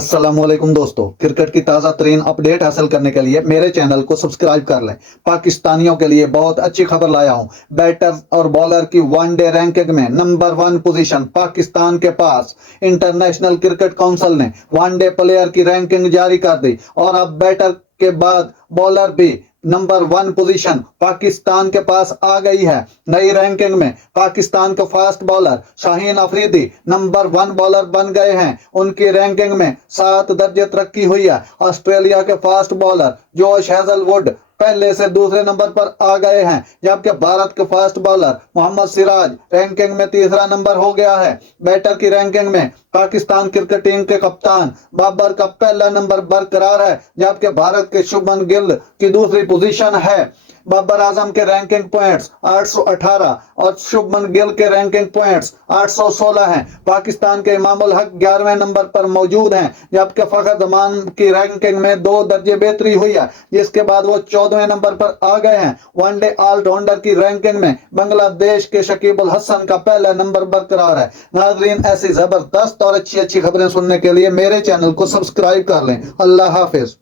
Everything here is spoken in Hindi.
अस्सलामुअलैकुम दोस्तों, क्रिकेट की ताज़ा तरीन अपडेट हासिल करने के लिए मेरे चैनल को सब्सक्राइब कर लें। पाकिस्तानियों के लिए बहुत अच्छी खबर लाया हूं। बैटर और बॉलर की वनडे रैंकिंग में नंबर 1 पोजीशन पाकिस्तान के पास। इंटरनेशनल क्रिकेट काउंसिल ने वनडे प्लेयर की रैंकिंग जारी कर दी और अब बैटर के बाद बॉलर भी नंबर 1 पोजीशन पाकिस्तान के पास आ गई है। नई रैंकिंग में पाकिस्तान के fast bowler Shaheen Afridi number 1 bowler बन गए हैं। उनकी रैंकिंग में 7 दर्जे तरक्की हुई है। ऑस्ट्रेलिया के फास्ट बॉलर जोश हेजलवुड पहले से दूसरे नंबर पर आ गए हैं, जबकि भारत के fast bowler Mohammed Siraj ranking में तीसरा नंबर हो गया है। बैटर की रैंकिंग में पाकिस्तान क्रिकेट टीम के कप्तान बाबर का पहला नंबर बरकरार है, जबकि भारत के शुभमन गिल की दूसरी पोजीशन है। बाबर आजम के रैंकिंग पॉइंट्स 818 और शुभमन गिल के रैंकिंग पॉइंट्स 816 हैं। पाकिस्तान के इमामुल हक 11वें नंबर पर मौजूद हैं, जबकि फखर जमान की रैंकिंग में 2 दर्जे बेहतरी हुई है, जिसके बाद वो 14वें नंबर पर आ गए हैं। वनडे ऑलराउंडर की रैंकिंग में बांग्लादेश के शकीब अल हसन का पहला नंबर बरकरार है। नाजरीन, ऐसी जबरदस्त और अच्छी अच्छी खबरें सुनने के लिए मेरे चैनल को सब्सक्राइब कर लें। अल्लाह हाफिज।